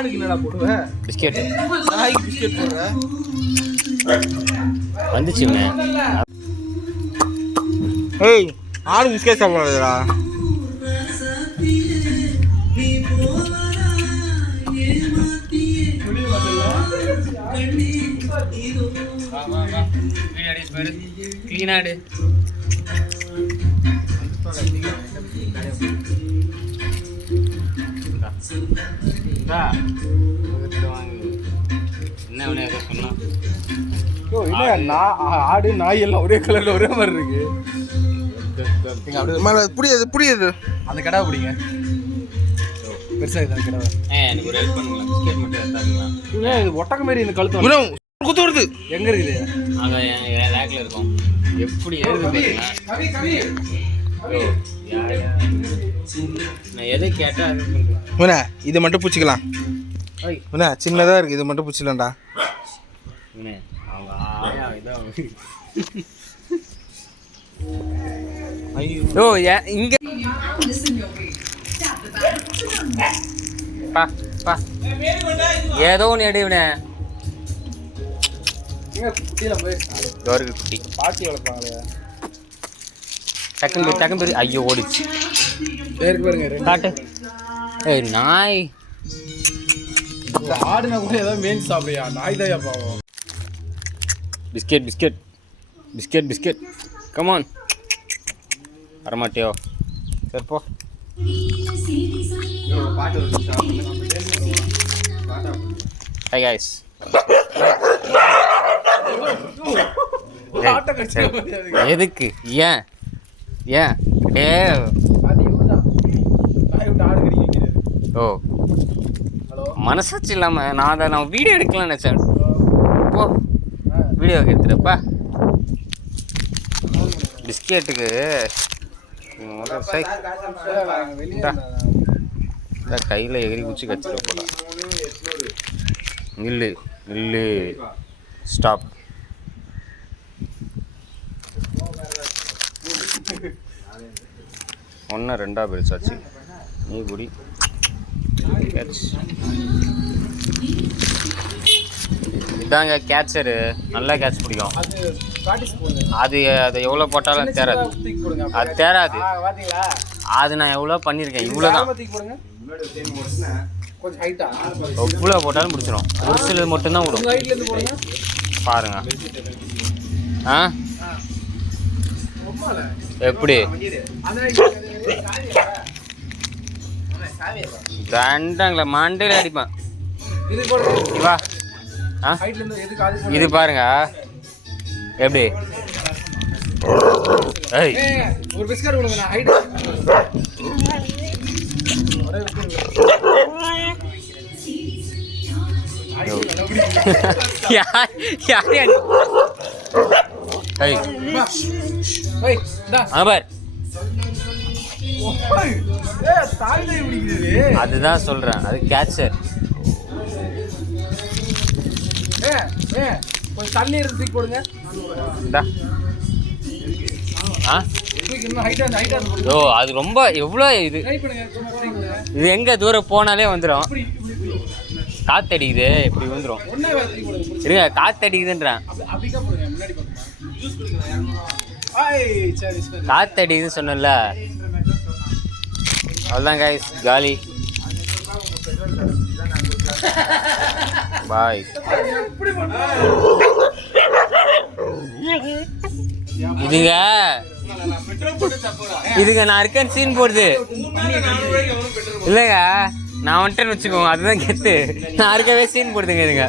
ஆடுக்கு என்னடா போடுவ? பிஸ்கெட் நாய்க்கு பிஸ்கெட் போடுற? வந்துச்சுங்க. ஏய், ஆடு பிஸ்கெட் சாப்பிடாதடா. கிளீனாடு என்ன சொன்னா ஆடு நாய் எல்லாம் ஒரே கலர்ல ஒரே மாதிரி இருக்கு. புரியுது. அந்த கடை பிடிங்க. பெருசா இது கடை. எனக்கு ஒரு ஹெல்ப் பண்ணுங்க. பிஸ்கெட் மட்டும் எடுத்தாங்களா? இது ஒட்டக்க மாதிரி இந்த கழுத்து குத்து வருது. எங்க இருக்குது? அங்க என் லேக்ல இருக்கும். எப்படி ஏறுது பாத்தீங்களா? நான் எதை கேட்டா அது பண்றேன். இது மட்டும் பூச்சிக்கலாம். சின்னதா இருக்கு. இது மட்டும் பூச்சிக்கலாம்டா. அவங்க ஆயா இதான். ஐயோ இங்க பா பா ஏதோ ஒன்று எடுவினே. டோருக்கு குட்டி பாட்டி வளர்ப்பாங்களே. டக்குன்னு பேர் ஐயோ ஓடிச்சு. பேருக்கு பாருங்க காட்டு. ஏய் நாய் ஆடுனா கூட ஏதாவது மேய்ச்சி சாப்பிடுயா. நாய் தாயா பாவம். Biscuit come on. வரமாட்டியோ? சரி போ. Hi guys. எதுக்கு? ஏன் ஓ மனசாட்சி இல்லாம நான் வீடியோ எடுக்கலாம் நினைச்சேன். போ வீடியோ எடுத்துட்டப்பா. பிஸ்கெட்டுக்கு கையில் எகிரி குச்சி கச்சிட போல. நில்லு ஸ்டாப். ஒன்று ரெண்டா பிரிச்சாச்சு. நீ குடி கேட்ச். இதாங்க கேட்சரு. நல்லா கேட்ச் பிடிக்கும். அது எவ்வளோ போட்டாலும் தேராது. அது தேராது. அது நான் எவ்வளோ பண்ணியிருக்கேன். இவ்வளோதான். எவ்வளோ போட்டாலும் பிடிச்சிடும். ஒரு சில மட்டும்தான் விடும். பாருங்க. எப்படி ரெண்டாங்களா மண்டையில் அடிப்பேன். வா இது பாருங்க எப்படி. ஒரு பிஸ்கட் கொடுங்க. ஹைட் அதுதான் சொல்றேன். அது கேட்சர். தண்ணீர் தூக்கி போடுங்க. ஓ அது ரொம்ப எவ்வளோ இது எங்க தூரம் போனாலே வந்துடும். காத்தடிக்குது இப்படி வந்துடும். இருங்க காத்தடிக்குதுன்றேன். காத்தடிக்குதுன்னு சொன்னல. அவ்வளோதான் கைஸ். காலி. பாய். இதுங்க நான் இருக்கேன்னு சீன் போடுது இல்லைங்க. நான் வந்துட்டேன்னு வச்சுக்கோங்க. அதுதான் கெத்து. நான் இருக்கவே சீன் போடுதுங்க இதுங்க.